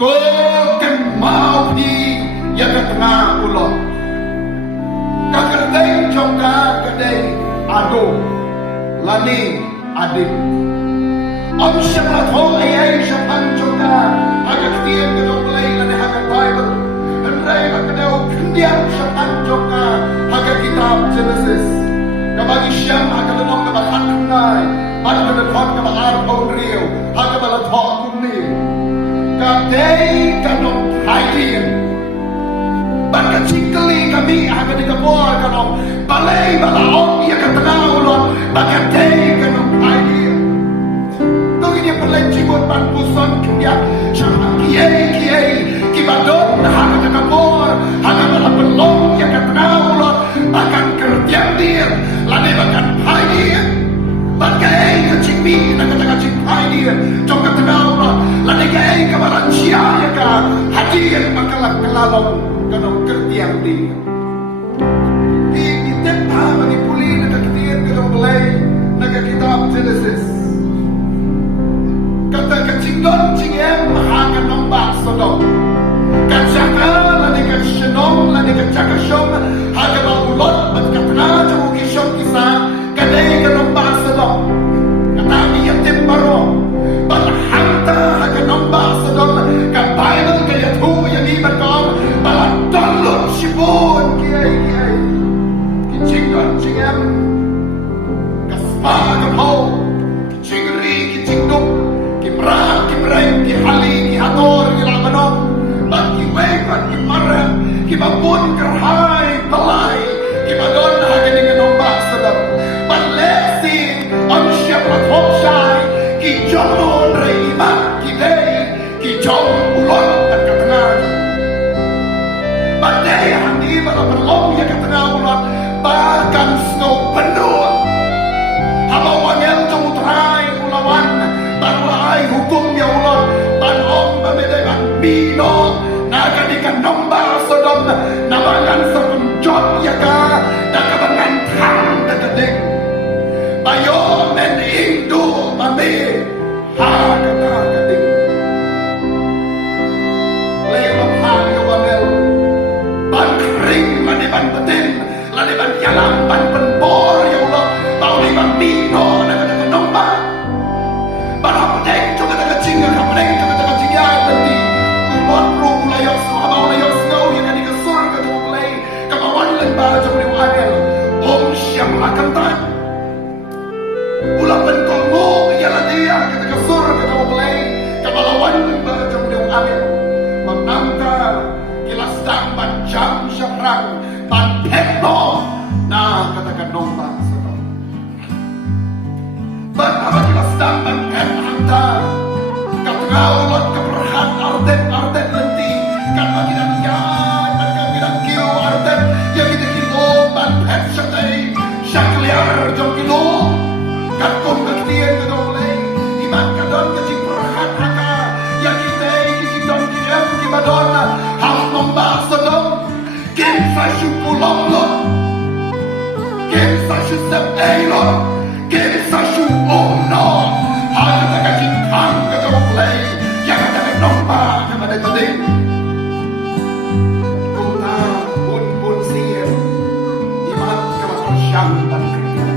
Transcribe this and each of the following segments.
to ken mau di ya ka tengah ulot kakerdai jongka kadai ado lani adin om syamrat ho ay syapan jongka agak tiyan ka dong lay lani hagat Bible Andai makadaw kendiang syapan jongka hagat kitab Genesis kabagi siyam hagalanong kabahan kunay magkadakot kabaharapon riyo hagabaladhok kunni kadai kanong hayin bagkachikali kami hagadikapor kanong balay balaong iya katanawulon bagkadai kanong hayin kung hindi pala jibot panpuson kaya siyang kiyay kibadon hagadikapor hagabalapalong iya katanawulon bagkan kertiang dir lani bagkan hayin bagay kachikmi nagkatagachik hayin jong katanawulon lani gay kabaransya ka hadir magkalagkalalong kanong kertiang dir itip ha manipuli nagkakitiyan kanong balay nagkakitab Genesis kachingdon chingem mahakan ng bakso daw katsaka lani katsyanong lani katsakasyong hagamangulot at katna chamukisyong kisa kaday kanong bakso daw katami yatim baro balahanta haganong bakso daw kabayang kayat hu yaniban ko balatolot sibon kiyay kichingdon chingem kaspagan ho kichingri kichingdok kimreng, kihali, kihator, kilamanong, magkiweg, magkimarang, kibabon, karhay, balay, kibadon, haganing anong baksadam, panlesing, ang siyam at hopsay, kijomon, reiman, kiday, kijom, ulon, at katangan. Baday, hindi malabalong, ya katangan ulon, bagang snow, pandoon, habawangel, tumutray, ulawan, Barway hukum ya Allah Tanong bamidagan bino Nagadikan nombal sodom Namangan sepenjot ya ka Nakabangan tang dagadik Bayo men indu mami Hagata gadik Lelom hali wangel Ban kering maniban betin Laniban yalang ban penbor ya Allah Bauliban bino Nagadikan nombal Barapdeng juga tak kecing kapdeng juga tak kecing ya tadi kumot rum layos habau layos ngau yang kadi kesur ke tu play kapawan lembar jom ni wangel om syam akan tan ulang penkongo ya dia kita kesur ke tu play kapalawan lembar jom ni wangel menangka kilas dang bancam syaprang ban pekno nah katakan nombang Bapak kilas dang ban anta katraulot keperhan ardet lenti kan bagidan yan dan bagidan kilo ardet yang kita kilo ban pet satay syakliar jom kilo kan kong kaktiyan ka dolay iman ka don kasi perhan haka yang kita kikidon kiyam kibadon halos nombak sadom kinsa syukulong lot kinsa syusap aylot kinsa syukulong Hanya tak cincang ke jomplay yang ada nombak yang ada tadi. Kuna pun sien iman kalau syam dan kertian.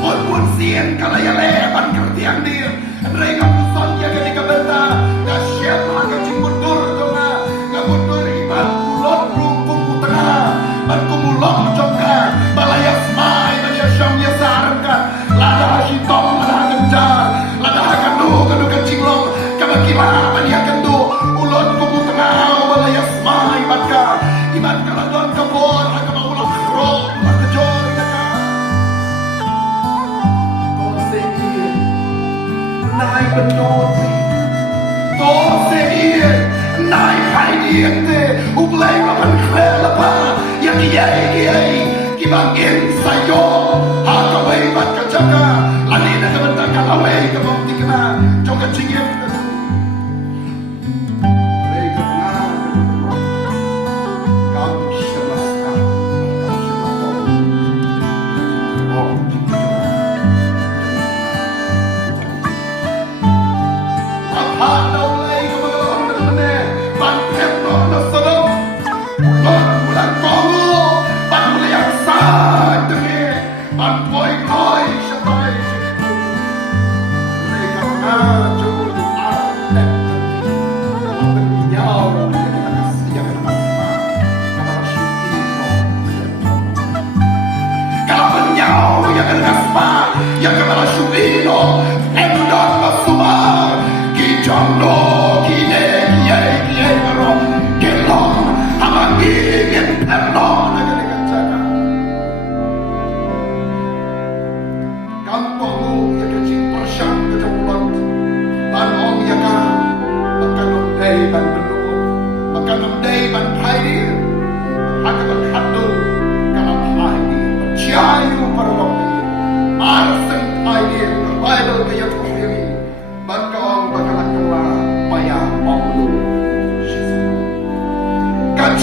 Pun sien kalau ya leban kertian dia. Mereka puson yang ketika benta kasyat agak mundur jonga mundur iman kulot rumpung utara ban kumulok jonga balayas mai balayas syam ya sarka lada hitam lada kanu kecilong kabakila mania kendo ulon kubu tengah balayas mai badka iman kaladon kabor agama ulah kro ulah kejor ya ka tose naik benut tose naik hai diente ublay lapan krela pa yang kiai kibangin sayo hakaway badka jaga lani na kabanta kalaway kabang tikna jong kacingin Apa daulay kabang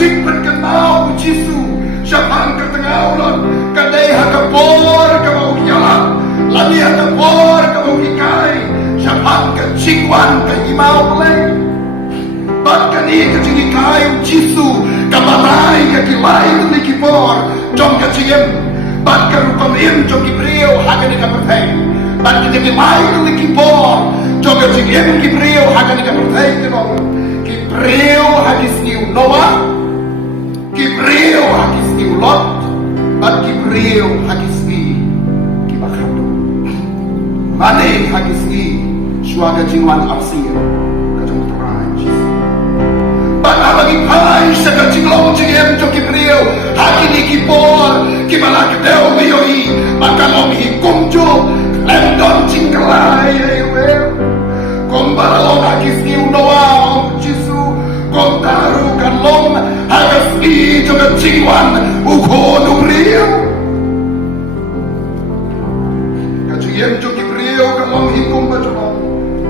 kacik berkenal Jisu syapang ketengah ulon kadai hakapor kamau yalam lani hakapor kamau hikai syapang kacikwan kaimau boleh bahkan ia kacik hikai Jisu kabatai kakilai likipor jom kaciem bahkan rupamim jom kibriu hakan ikapertai bahkan kakilai likipor jom kaciem kibriu hakan ikapertai kibriu hadis niu Noah kibriu hadis niu Lot dan kibriu hadis ni kibakado mane hadis ni suaga jingwan arsir kajong terai bana bagi pai saka jinglong jingem jo kibriu hakini kipor kibalak deu miyoi makalong hikumjo lendon jingkalai ewe kombaralong hadis niu Noah Jisu kontaru kalong hagas ni juga cingwan ukon ubriu kaciyem juga briu kalong hikum bacong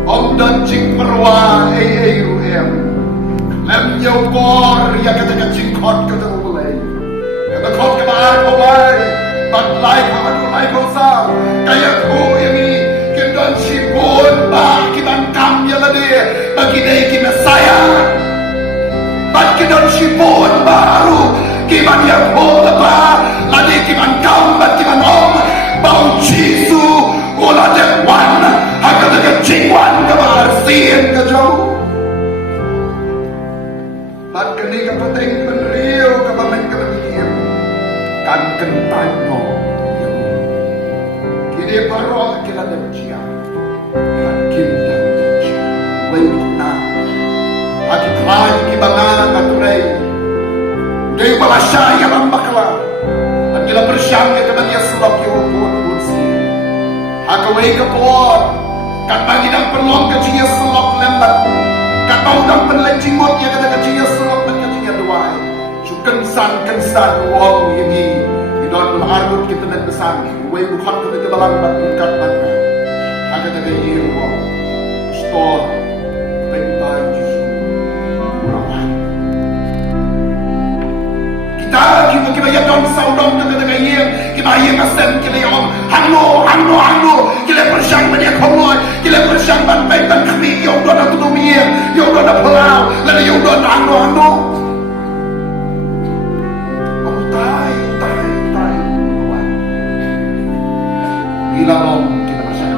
om dan cing perwa ruem lem nyokor ya kata kacing kot kata ulai kata kot kebar kawai bat lai kawan ulai kosa kayak ku ini kendan sipun bah kiban kam ya lade bagi dei kina saya bat kidan sipun baru kiban yang bola ba lade kiban kam bat kiban om bau Jisu ulah dewan hakata kecingwan kabar sien kajau bat kini kapenting penriu kabamen kabamikiam kan kentai no kini baru kila demcia kan kinda demcia wayukna hati klai kibangan aturai dari balasya yang ambakla kila bersyangka kabanya selok yukun kursi hakawai kapor kan bagi dan perlong kacinya selok lembat kan bau dan penlencing mot ya kata kacinya selok dan kacinya duai sukensan kensan wong ini idon harut kita nak besar way bukan kita balang bat ungkat mata haka kata iya wong stor pentai Jisu urawan kita kita ya don saudong kata iya kita iya masem kita yom hangno kita bersyang banyak komoi kita bersyang ban kami yom don autonomia yom don pelau lalu yom don hangno utai gila om kita bersyang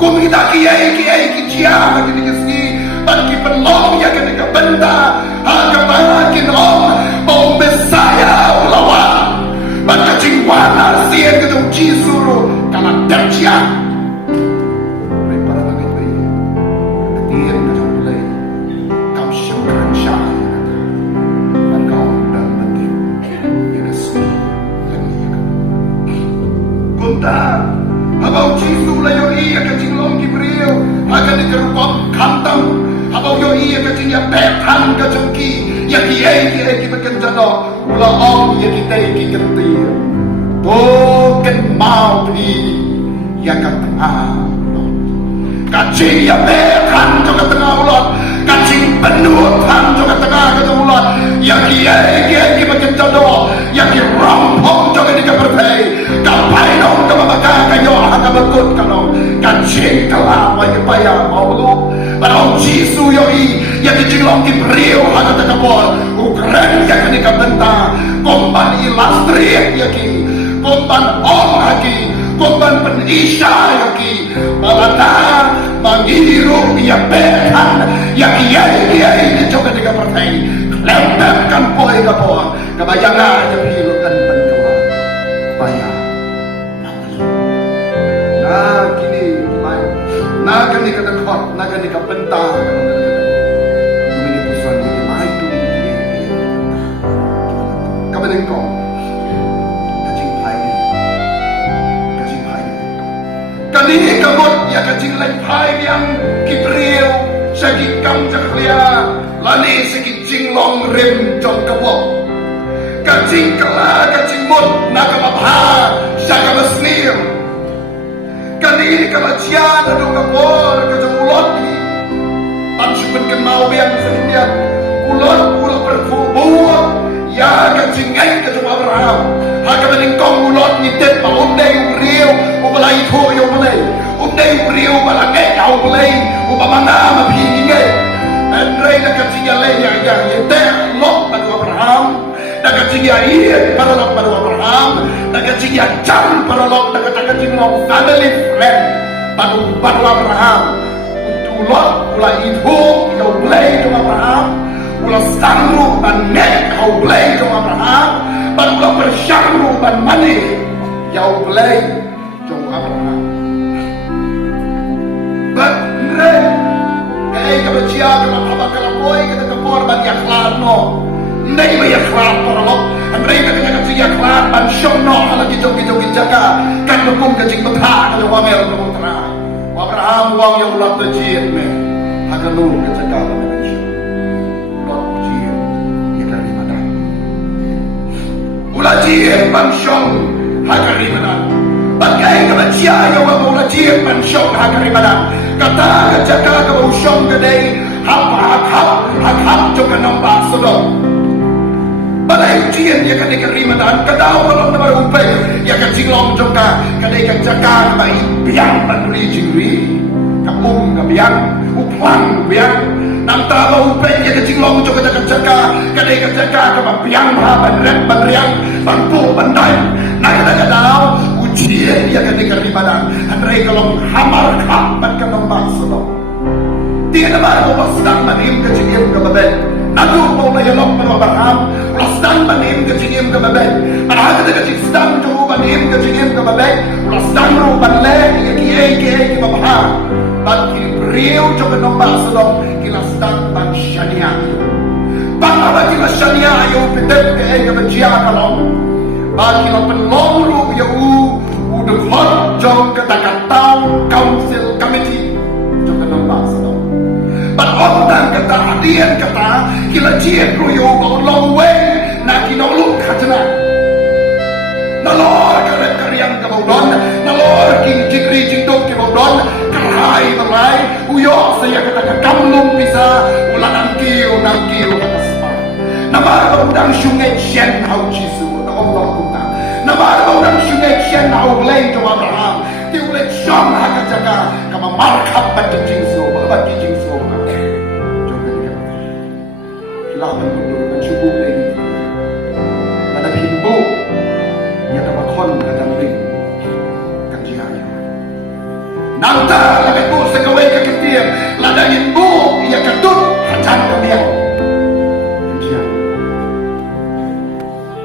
kum kita kiai kicia gini kesini dan kita long ya kita benda harga makin om bom besaya lawan baca cingwana sian ketemu Jisuru karena tercian para langit bayi ketian ketemu mulai kau syukuran syah dan kau dan mati ini semua lagi kunta abau Jisu lah yoi akan cinglong kibriu akan dikerupam kantang abau yoi akan cingya petan kacengki ya kiai bekerjano ulah om ya kita kenti token mau di ya tengah kacing ya bekan juga tengah ulat kacing penuhan juga tengah kata ulat ya kiai bekerjano ya ki rampong juga di kepertai kapai dong kemabaka kayo haka bekut kalau kacing kelama ya payah mau lu barang Jisu yoi ya dicilong kibriu haka takabol ukren ya kanika benta komban ilastri ya ki komban om lagi komban penisha ya ki balata manghiru ya behan ya kiai juga di kepertai lemperkan poi kapor kebayangan yang hilukan pentua payah nah kini nah kini kedekot nah kini kebentang kini pusuan ini mai tu kabening kau kacing pai kini kabut ya kacing lain pai yang kibriu segi kam caklia lani segi jinglong rim jong kabut kacing kala kacing mut nak kababha saka besnir kali kemacian ada kapor kejang ulot ni pansukan kenal yang sehingga ulot cingay ka sa Abraham. Hagamaning kong ulot ni Ted pa unday uriyo ubalay ko yung balay. Unday uriyo balangay au balay upamanga mabhingay. Andray nagkasingalay niya yang ite lot panu Abraham. Nagkasingayin para lot panu Abraham. Nagkasingajan para lot nagkasingalong family friend panu Abraham. Untuk lot ulay itu yung balay yung Abraham. Ulah sanggup dan nek kau belai jom Abraham, dan ulah bersanggup dan mani kau belai jom Abraham. But nek kaya kebecia kemat abang kalapoi kita kepor ban yaklar no, nek ba yaklar porolok, nek kita kasi yaklar ban syom no halagi jom jaga kan hukum kecing betah kalau wamel kemutra. Abraham wang yang ulah terjit me, haganu kejaga. Ulajir pansyong hagarimanan. Bagay kebecia yang ulajir pansyong hagarimanan. Kata kejaka kebusyong kedai hak juga nampak sedang. Balai ujian dia kadai kerimanan. Kata orang nama rupai dia kecilong juga kadai kejaka kebai biang panduri jingri. Kapung kebiang uplang biang. Nanta ba upay ya kecilong juga kejaka kadai kejaka kebai biang ban riang bangku bandai. Nah kita daw ujian dia kadai kerimanan. Andai kalau hamar kapan ka nampak sedang. Dia naman mo sedang manim kecilong kebabay. Nadu mo na yalok ng Abraham. Ulasdan manim kecilong kebabay. Para kita kecilong jo manim kecilong kebabay. Ulasdan ro banle kiyay kebabah. Bagi beliau juga nampak sedang kilasdan ban syania. Bangaba kilas syania ayo pitet ke kebecia kalau. Bagi la penlong ru ya udah hot jom kata-kata council committee juga nampak sedang. But orang kata hadian kata kila jian ruyo long way na kinoluk khatna. Nalor karet karyang kabodon, nalor king jigri jingdok kabodon, karai malai uyo saya kata kamlum bisa ulan nangkiu kata sepa. Namar udang sungai Shen hau Jisu na Allah kunta. Namar udang sungai Shen hau lay to Abraham. Ti ulet sham haka jaga kama markap bat jingso, bat jingso. Lawan untuk mencukup lagi. Ada himbu yang dapat kon kata ring kajian. Nanta lagi bu segawai kekitir. Lada himbu yang ketut hajan kamiau kajian.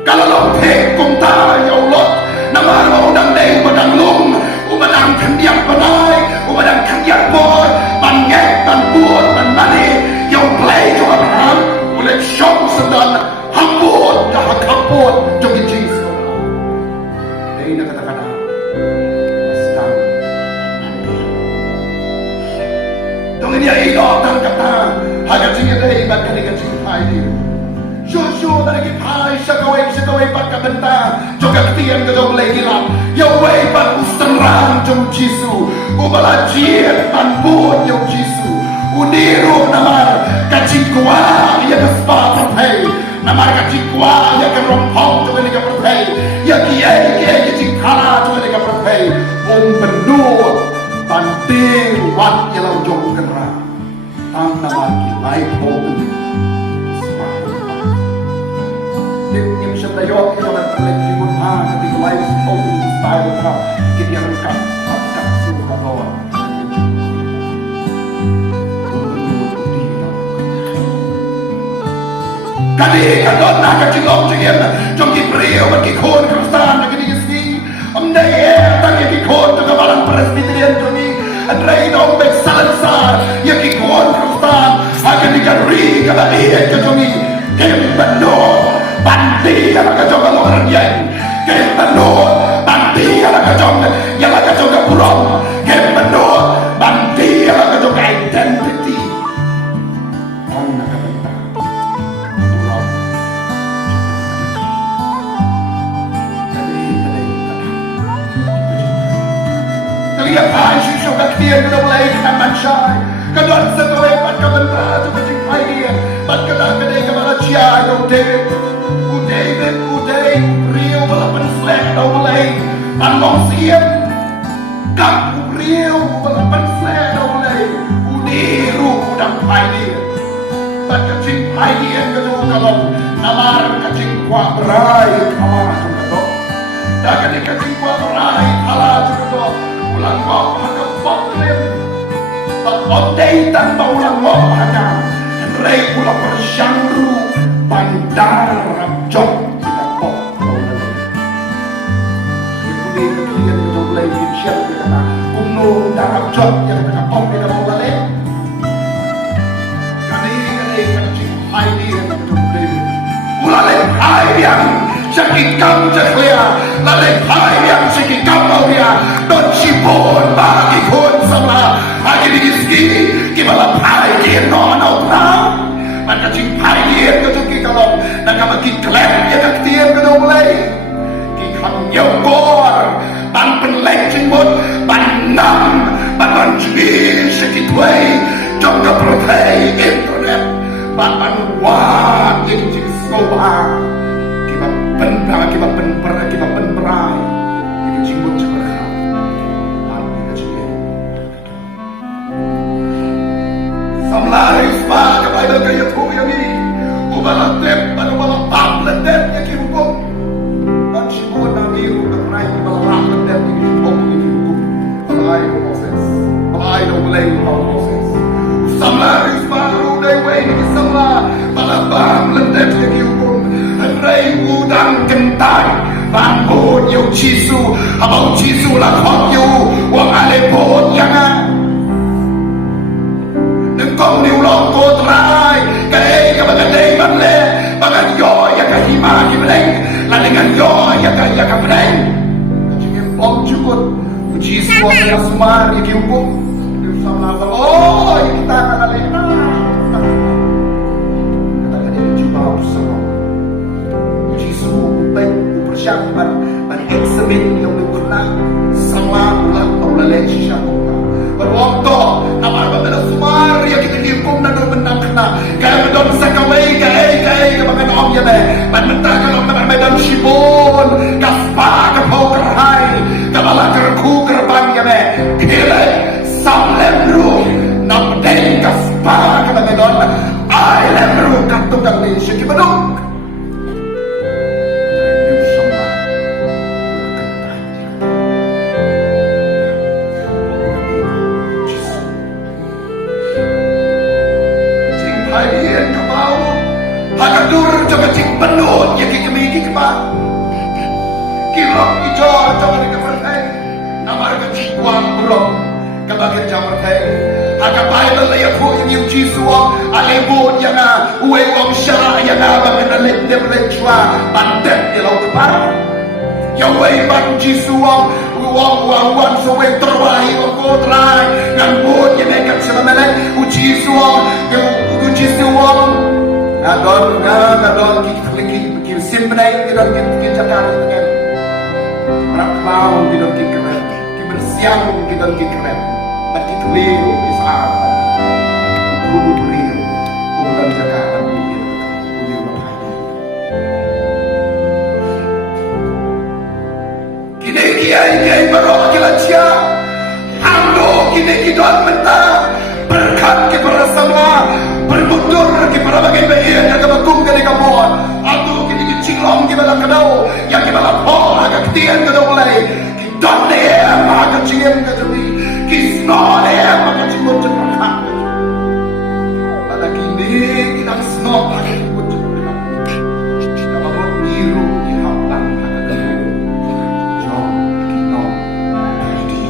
Kalau lo tek kumta ya Allah, nama lo udang deng udang lung, udang kandiak panai, udang kandiak bor, bangek ban buat ban mani, yang play jo Abraham. Ulet syok sedang hambut dah kaput jogi Yesus. Dari nak kata-kata sedang mandi. Dong ini ada orang kata harga tinggi dari ibadah kali kecil ini. Susu dari kita sekawai pakai bentang juga ketian kedua boleh hilang. Ya way pan ustenran jom Yesus. Ubalajir hambut jom Yesus. Uniru namar kacikwa ya kespa pertai namar kacikwa ya kerompong juga nika pertai ya kiai kacikala juga nika pertai benur banting wat yang jom kenra tam namar kilai pun tim syabdayo kita bertelek jibun ketika live open style kau kita rengkap suka bawa kali kadon nak kacilong cingin jom kipriyo bagi kon kristan nak digisgi amday tak kikon tu kabalan presbyterian joni andrai dong bek salsar ya kikon kristan akan digari kabali kajoni kembano bandi ala kajong orang yang kembano bandi ala kajong yang ala kajong kapurong kembano bandi ala kajong identity anak Lihat hasil syukur dia kita mulai kena mansai. Kadang sekali pat kebentar tu kecil lagi. Pat kadang kadang kemana cia, David, hai dia ban kacing hai dia kadu kalong namar kacing kwa berai kamar kadu dah kacing kwa berai ala kadu ulang kau hakam bok lem on day tanpa ulang kau hakam rei ulang bersyangru bandar jok tidak bok kemudian kita mulai bincang kita kuno darab jok yang kita bok kita mulai hai dia mulai hai yang sakit kamu ceklia lalai hai yang sakit kamu dia don cipon bagi kon sama lagi di sini gimana hai dia nono pram maka cing hai dia ketuki kalau nak bagi klaim dia tak tiap kena mulai kikam yogor ban penlek cimbot ban nam ban cingin sakit way jom ke protein internet ban wat yang jadi soba kita penberai yang cimbut cemerlang ban kita cingin samlari spa kepada kaya tu yang ini ubalah tep pada ubalah pam letep yang kihukum dan cimbut nami ubalah ubalah letep yang kihukum balai no Moses balai no belai no Moses samlari spa way sama balabam letep yang dihukum rei udang kentai bangkut yu cisu abang cisu lah hot yu wang alepot jangan nengkong ni ulang kotrai kadai kadai banle bagan yo yang kahima kibleng lalengan yo yang kableng jangan bom cukup cisu yang semar yang dihukum sama oh kita akan lena persiapan pada eksamen yang berkenaan sama ulang perulatan sisyakuka berwaktu nama berbeda semar yang kita dihukum dan menang kena kaya bedon sakawai kaya kebangan om ya be ban mentah kalau teman medan shibon kaspa kapau kerhai kabala kerku kerbang ya be kile samlem ru nam den kaspa kebangan medon ai lem ru kartu kali syikibaduk Hakadur coba cik penut yang kita miliki kepak kilok hijau coba dikepertai nama kecik wang buruk kebagian jamartai hakapai lelayak hu yang jiswa alebut yang uwe wang syarah yang bangan lelek cua bandet di laut kepak yang uwe bang jiswa wang suwe terwahi wang kotrai ngambut yang nekat selamelek ujiswa ujiswa Nadon kita simpenai kita jalan dengan rakau kita keren bersiang kita keren tapi keliru besar kudu beriu bukan jalan beliau kini kiai baru kilacia ando kini kita mentah berkat kepada sama bermutur kepada bagian bagian yang kebagung kali kamuan atau kini kecilong kepada kedau yang kepada pol agak ketian kedau mulai kita dia maka cingin kedui kisno dia maka cingin cemerlang pada kini kita semua pakai cingin cemerlang kita bangun biru di hapang ada jom kita jadi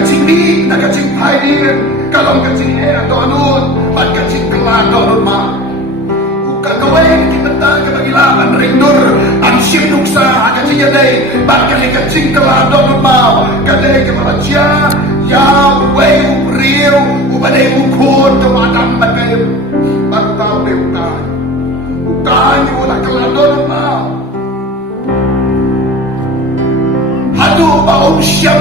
kacing ni nak kacing hai dia kalau kacing ni atau anut ban kacing kelah atau anut ma bukan kawai kita tak kebagilan rindur ansyim nuksa kacing jadai ban kacing kelah atau anut ma kadai kemaracia ya wei riu ubadai ukun kemadam bagai baru tahu dia bukan ulah kelah atau anut ma Aduh, bau siam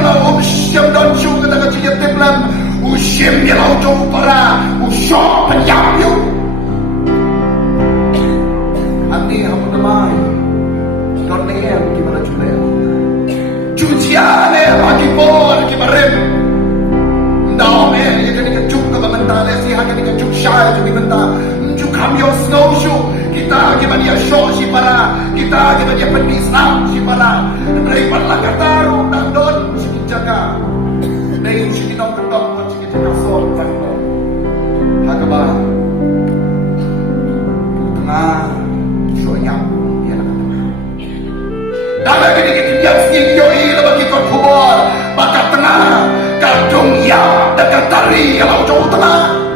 dan cium kata kecil teblam, usiam dia lau jauh para, usah penyamyu. snowshoe, kita gimana dia show si para, kita gimana dia pendisam si para, dari perlakataro dan don si jaga, dari si minong ketong si jaga sol dan don, hagaba, tengah show yang dia nak tengah, dalam ini kita yang singyo ini bagi kubur, maka tengah, kadung ya, dekat tari kalau jauh tengah.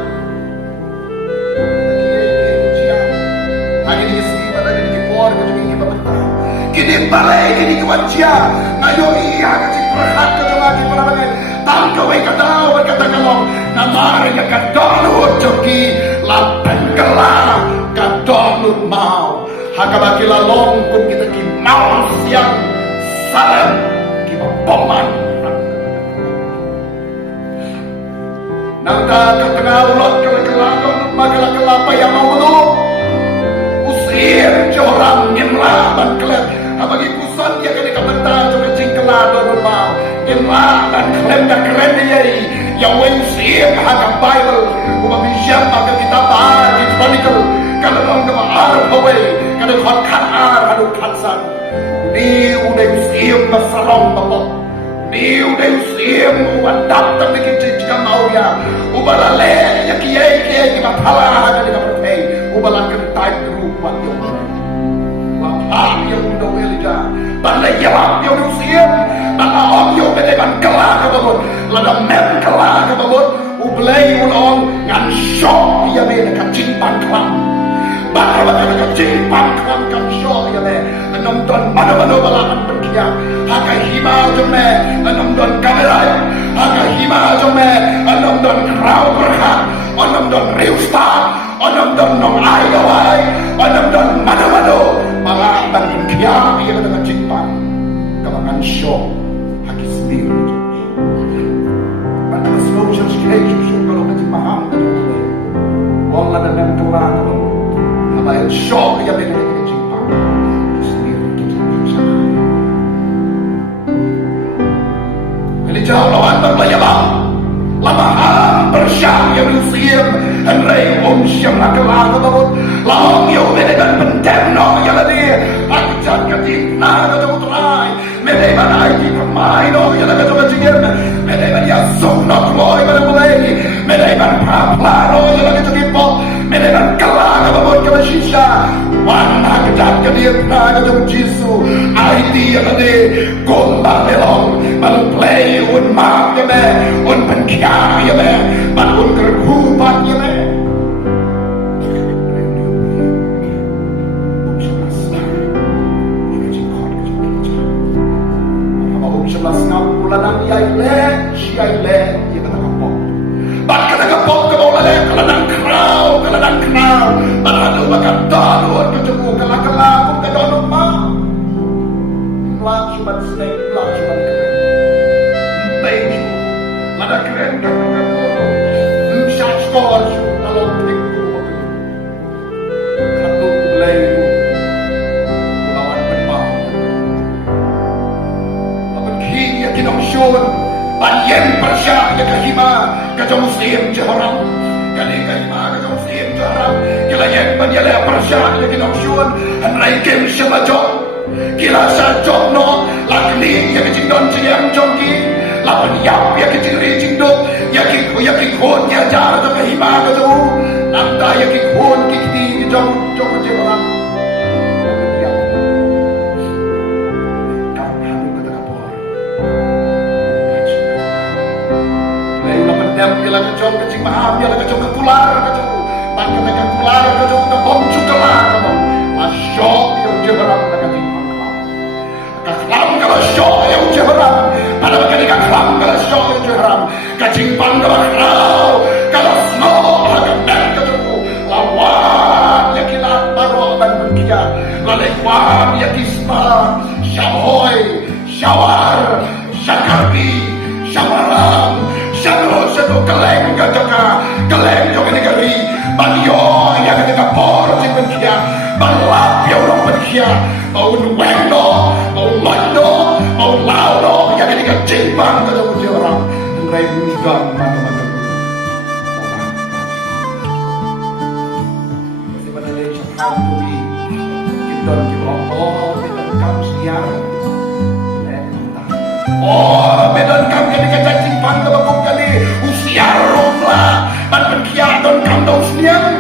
Kini balai kini kewancia ngayo iya kasi perhat ka lagi para bagay tangkaway ka daw at katagalong namari ka kadolot joki lapan kala kadolot mau hagabaki lalong kung kita kimawas yang sarap kimapaman nangka katangawalot kalakalatong magalakalapay ang maulo usir jorang nimlaban kalat bagi kusan dia kena kabenta juga cingkelado normal imam dan keren dia yang wensi hak Bible ubamisya maka kita bahas di chronicle kalau orang kemar away kalau kau kanar hadu kansan ni udah usim masalong bapak ni udah usim wadap tapi kita jika mau ya ubalale ya kiai kita kalah ada di kampung ubalan kentai rupat yang yang udah welja, bala jawab yang usia, bala om yang beleban kelah kebabut, lada men kelah kebabut, ublay ulong ngan shock ya be dekat cimpang kelam, bala dekat cimpang kelam kan shock ya be, nonton mana balapan berkiam, hakai hima jome, nonton kamera, hakai hima jome, nonton crowd berkat, nonton real star, nonton nong idol, nonton mana para dan kiam ia dengan cimpang kalangan show haki sendiri pada slow church cage kalau kita paham wong la dengan kelang apa show ia dengan cimpang sendiri kita bisa ini jauh lawan berbayabang lamahan bersyam yang usia Henry Syam kelang babut long yo dengan pentemno yang ada aku jaga timna kata utrai mede mana iki pemain oh yang ada kata jingir mede mana ya sona kloy pada mulai mede mana plano yang ada kata kipo mede mana kelang babut ke shisha wana jaga timna kata jisu idea ada gomba melong malu play un map ya me un penkia ya me malu kerhupan ya me lanang yai le ia kata kapok bak kata kapok ke bawah le kalanang krau baradu bakal dalu ke cebu kala pun ke dalu ma lang cuman snake lang cuman keren beju lada keren ke shot score kalau pikku katu mulai lawan penbang kinong syun panyen persya ya kahima kajong muslim jaharam kani kahima kajong muslim jaharam kila yen panyala persya ya kinong syun hanrai kem syabajong kila sa jongno lakni ya kicindon ciyam jongki lawan yap ya kiciri cindok ya kikon ya jar to kahima kajong nanda ya kikon kikti jong jaharam bila kacau kecing maham bila kacau kekular kacau bangka dengan kular kacau ke bom cukelar kacau asyok yang jeberam dengan timbang kaklam kalau syok yang jeberam pada begini kaklam kalau syok yang jeberam kacing pang kalau kerau kalau snow agak dan kacau lawan yang kilat baru dan berkia lalaiwan yang kisma syahoy syawar syakarbi syawaram Syaro keleng keleng juga negeri banyo yang ketika por si penkia balap ya orang penkia mau wendo mau londo mau laudo yang ketika cimbang ketemu orang ngerai mudah mana-mana masih pada lagi tuli kindon oh medan kam siar medan kam kali kacacing panggabagong kali usiar rumlah panpengkiadon kam daw siyang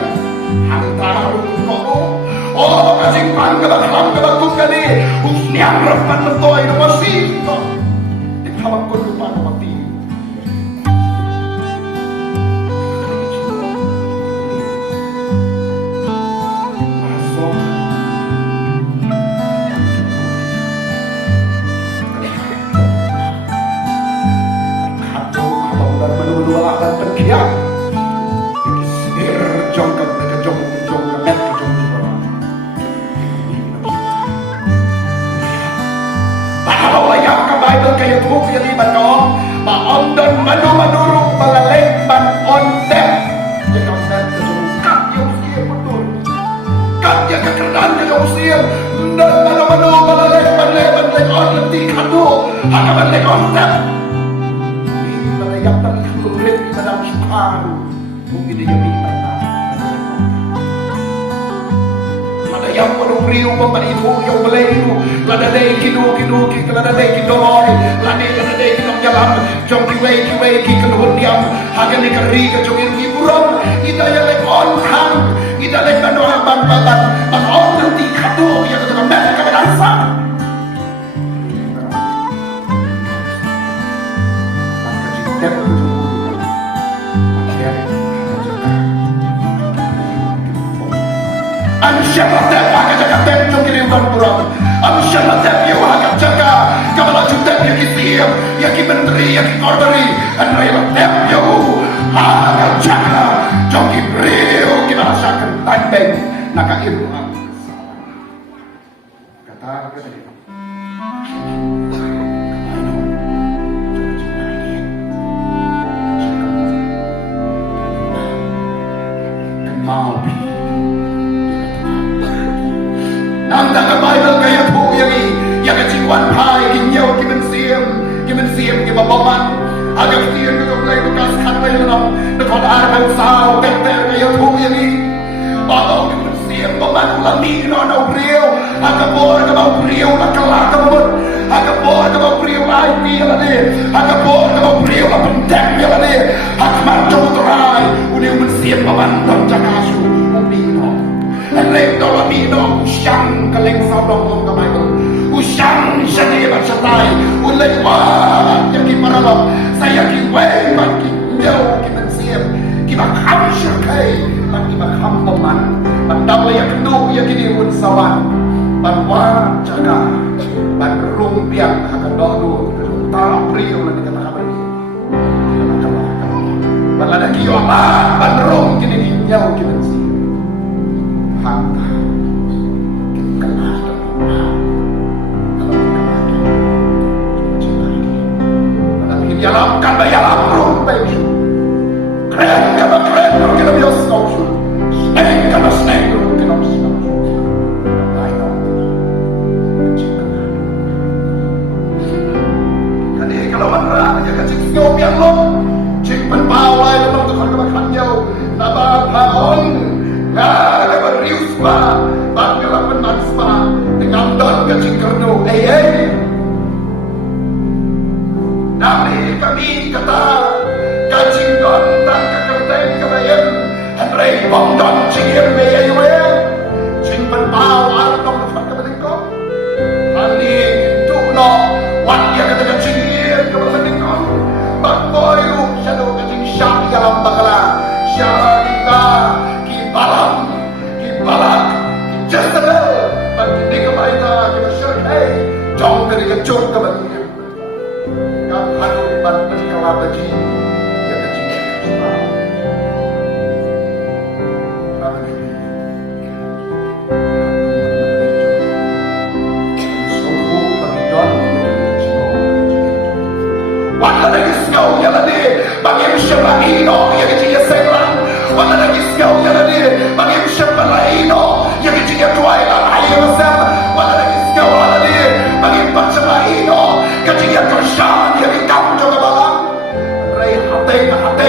hantarong ko kacing panggabagong kali usiar rapan mentoy na masito ikhawag ko lupa na mati kayo po kaya ba no? Maondon manurong malaleng manonde. Yung kausan ka kat yung siya putur. Kat yung kakranan ka yung siya. Mano malaleng manleng on di kado. Hanga manleng onde. Hindi malayak ng ikulit ni Madam Shukharu. Kung hindi yung ipan na. Madayang manong riyo pamanito yung malayo. Ladaday kinuki ladaday kidoy ladaday kinongyalam jong kiway kinuhunyam hagan ni kariga jong iburam idaya on kan idaya kanoang baban on nanti kado yang kata mereka kebedansa Ansyaratep akan jaga jong kiriudan buram Ansyaratep ya akan jaga Kamala jutep ya kitiem ya ki menteri ya ki korberi Ansyaratep ya akan jaga jong kibriu kita rasakan tandeng nakairu kata mau Nang ka Bible kaya po yang kacingwan pai kinyaw kimensiam kibabaman agak tiyan ka kulay lukas katay lang nakon araw sao temper kaya po babaw kimensiam baman ulang nino na uriyo agapor ka ba uriyo nakalaka mo agapor ka ba uriyo ay nilani agapor ka ba uriyo na pendek nilani hakman tuturay uliw mensiam baman dong jakasu umino Alay daw amino, usyang kaleng sabang mong kamay ko. Usyang siya di magsatay. Ulay wag yung kiparalap. Saya kiway, magkinyaw, kimansiyem. Kimakam siya kay. Magkimakam paman. Magdaway ang kanu, yung kiniwon sawan. Panwang tsaka. Panrumpiang hakadodo. Tapriyo na nagkatakaman. Panladakiyo ang panrum, kininyaw, kimansiyem. Hanta kenal kalau yalamkan bayalam rompeng keren kata keren kalau kita bios kau snake kata snake kalau kita bios kali kalau mana aja kecil skop yang lo cik penpawai lo untuk kalau makan jauh nabah tahun ada berius pa, bangla penas pa, dengan don kacing kerno, Nari kami kata kacing don dan kekerteng kebayan, Henry bong don cingir beya cing penpau artong depan kebalikon, Hali itu no, wat ya kata cingir kebalikon, Bagboyu shadow kacing syah dalam bakala, syah kita. Balam, kibalak, Jezebel, bagi kebaita, kita syurkai, jauh dari kecur kebaliknya. Kau harus dibantu kalau baji, ya kecil kita. Sungguh bagi don, wala lagi snow ya lagi, bagi syurahino ya kecil selang. Wala lagi snow ya lagi, bagi syurahino ya kecil tuai lah air sem. Wala lagi snow ya lagi, bagi syurahino kecil kersan ya dikam juga balang. Rai hati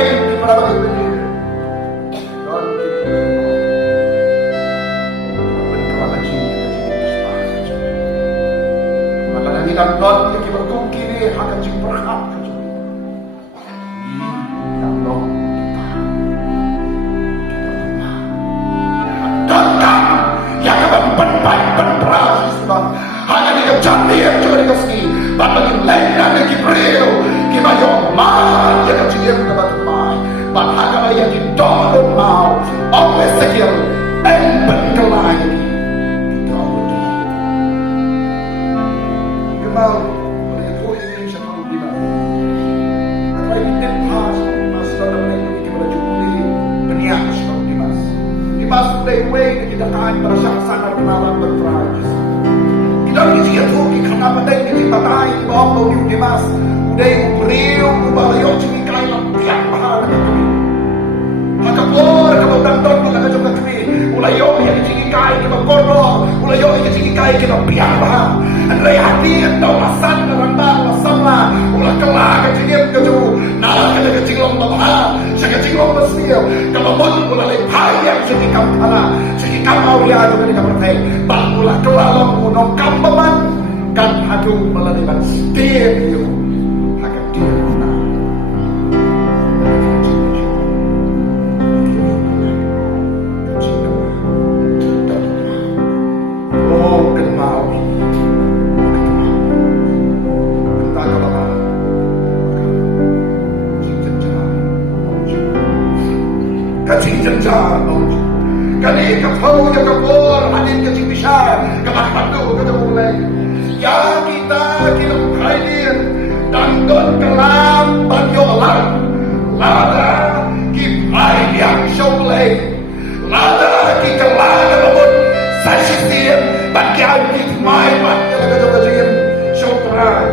di pada bagi ini. kita God yang kita kini akan berkat kecuali ya Allah kita datang yang akan berproses hanya di kejadian yang juga dikasih bagi lain dan Kibril kita yoman yang kejadian kita bertumai bahkan yang didorong mau always sekil dan berkelai kita mau oleh itu ini saya tahu di mana apa yang pas masalah mereka kita berjumpa beniak tahu di mas di mas way kita kan merasakan kenalan berproses kita bisa tuh karena pandai kita pakai bawa di mas udah beriu bariyo cini kai lampian bahar Hakapor kapag danton mo na kadyo kami ulayo yang cini kai kita korno ulayo yang cini kai kita piang bahar andai hati daw masan na rambang masamla ulah kala kacingin kadyo nala kada kacingong bahar sa kacingong masniyo kapabon ulah lepayang sa kikam pala sa kikam auriado ka kapatay bang ulah kalalang unong kambaman kan hadu malaliman stir yun kani kapau ya kapor hadin kecing besar kapan pandu kata mulai ya kita kaidir dan don kelam banyolan lada kipai yang syoleh lada ki kelada babon sasistir bagian di mai mat kata kecing syokra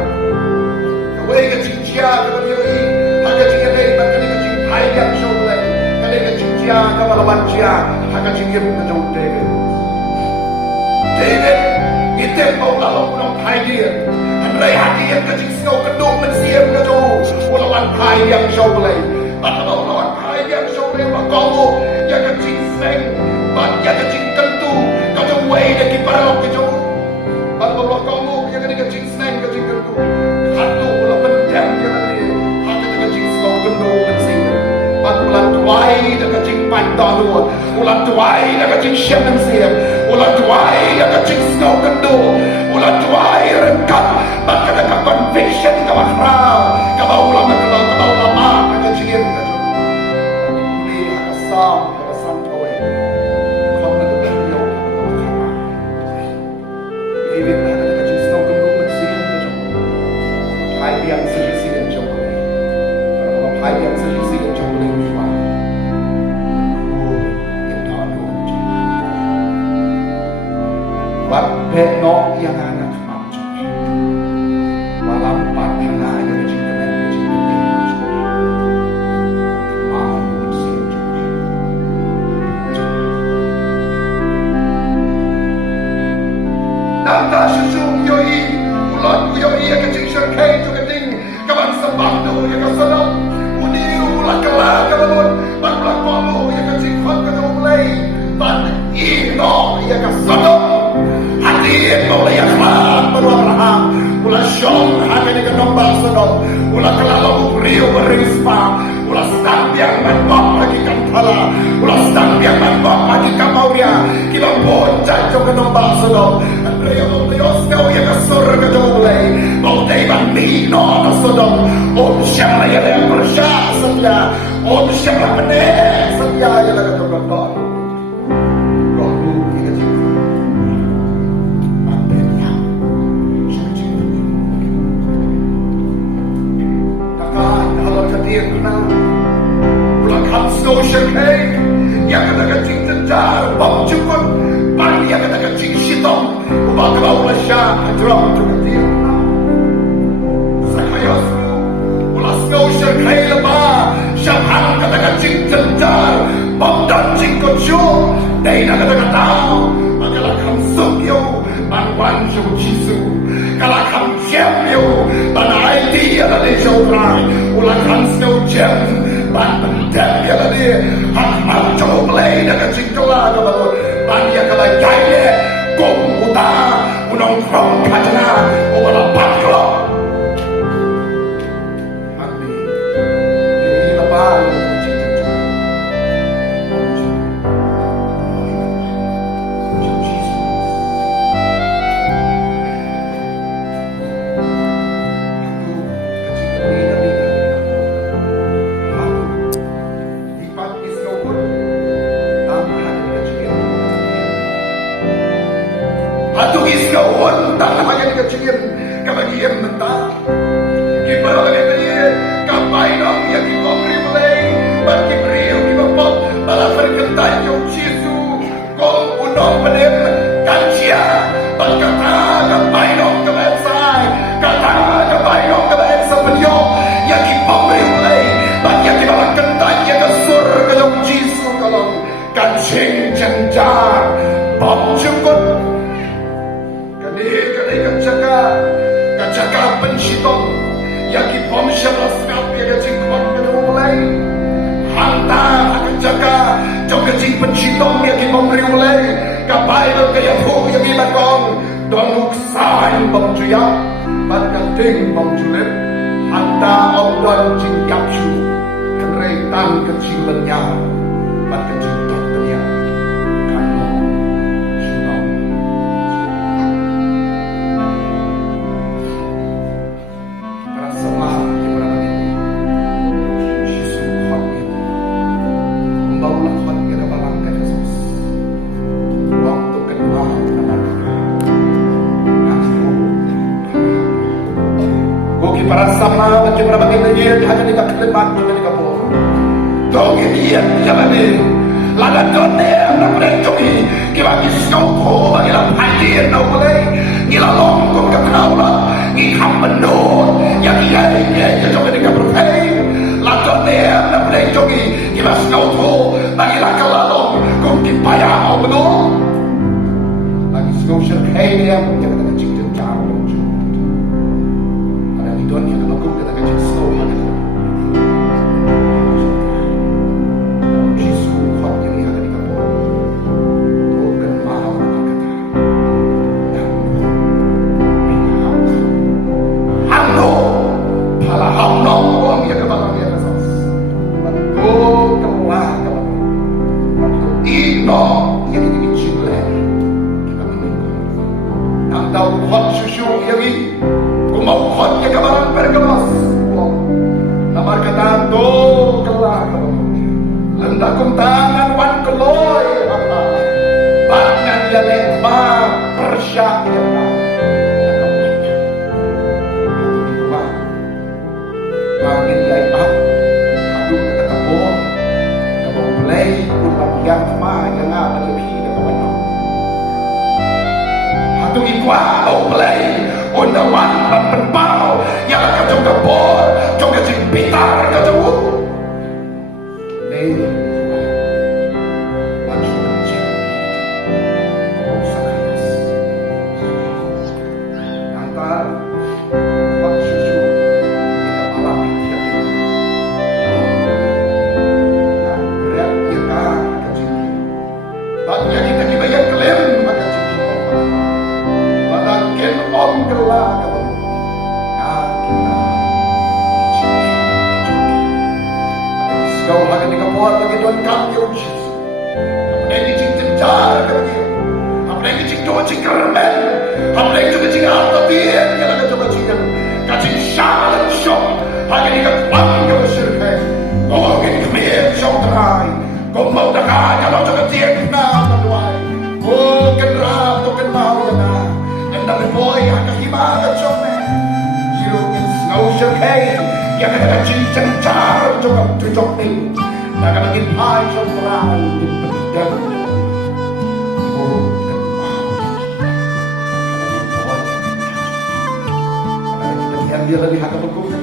kawai kecing cia kata diri ada kecing dai bagian kecing pai yang syoleh kali kecing cia kepala cia akan singkir ke jauh David itu mau lalu menang dia andai hati yang kecil snow kedua mensiap ke jauh ulawan pai yang syoleh atau ulawan pai yang syoleh kamu yang kecil seng yang kecil kentu kau jauh way dan kiparok ke jauh atau kamu yang kecil seng kecil kentu satu ulah pendam yang hati kecil snow kedua mensiap ulah tuai dan kecil pantai ulah tuai dan kecil syaman siap ulah tuai dan kecil snow kendor ulah tuai rengkat bahkan ada conviction kawah rau kawah ulah mengelau kawah lama kecil ini asam toy kau nak beliau David ada kecil snow kendor mensiap hai yang sisi jauh hai yang sisi jauh Wat benok yang anak macam walau patah yang cinta dan cinta mau siap nanta susu yoi ulat yoi yang kecil serkai juga ting kawan sebab tu yang kesenang uni ulat kelah kawan barulah kamu yang kecil hot kedua mulai ban ino yang kesenang hati boleh yang kelam berwarna ulah syong hanya dengan nombor sedok ulah kelalau beriu berispa ulah stambiang menbok lagi kantala ulah stambiang menbok lagi kamauria kita boncah ke nombor sedok beliau sekau yang kesur ke jolai mau taiban nino na sedok siapa yang bersyak setia siapa benar setia yang laga terbentuk ulang hamsko syarkai yang kata kecing tenjar bang jemput pan yang kata kecing sitong ubah kelau lasya hadram terketir sakayasu ulang hamsko syarkai lebah syamhan kata kecing tenjar bang dan jingkot syur daina kata katau magalah hamsuk yo ban wan syuk jisu kalah hamsiam yo ban idea dari syukrai ulang hamsko jam ban pendam ya tadi hak macam play dan cingkela kalau ban ya kalau gaya gong uta unong from kacana ulah Atau iskawan tanah yang kecil kebagian mentah. Kibarang kecil kapai dong yang diberi mulai bagi beriu dibapot balas berkentai yang Yesu kau undang penem kancia berkata kapai dong kebensai kata kapai dong kebensa beliau yang diberi mulai bagi yang dibawa kentai yang kesur kalau Yesu kalau kancing cenjar bom jenggot kacaka pensyitong yang kipom syabas ngapi kacing kon mulai hanta kacaka jauh kacing pensyitong yang kipom mulai kapai lo kaya pu yang ilakong donuk sain bom cuya bat kanting bom julep hanta obron cing yapsu keretan kecil lenyar bat kecil tak terlihat kano sunau. Para sama macam berapa kita dia hanya di kaki lebat dengan di kapur. Dong ini yang jadi laga dunia nak jogi kita kisau ko bagi lah hadir nak boleh kita longkong ke taula kita menur yang dia jogi di kapur hey laga dunia nak jogi kita kisau ko bagi lah kelalong kong kipaya mau menur lagi kisau syarkai dia yang kita cincin jauh. Tuhan yang aku kata kecil slow yang Yesus kuat yang ia akan dikapur bukan mau kata hamno pala hamno orang yang kebalang yang kesas bantu kelah bantu ino yang ini cinta kita menunggu yang tahu kuat susu yang ini mau khot ke kabaran pergemas namar kata do kelah lendakum tangan wan keloy bangan ya lemba persyak ya bangin ya ipat aduh kata kapor kapor mulai ulang yang ma yang apa lebih dekat mana aduh ikwa mau mulai undawan penpau yang akan coba bor coba pitar ke jauh nih maju kecil kau sakayas antar waktu susu kita malam tidak dan berat kita kecil banyak kita dibayar klaim maka cipta Ken om kelah kita kau akan dikapuat bagi Tuhan kami Yesus apa yang dicing cencar kami apa yang dicing coba cing kermen apa yang coba cing alta biar yang akan coba cing kacing syara dan syok hanya dikapuat kau syirkai kau akan kemir syok terai kau mau dekat kalau coba tiap kenal menuai kau kenal atau kenal kenal dari boy akan gimana coba Yurungin ngau syirkai yang ada cincang car coba tujuh nih nak lagi pai coba dan buruk dan mau yang dia lebih agak berkumpul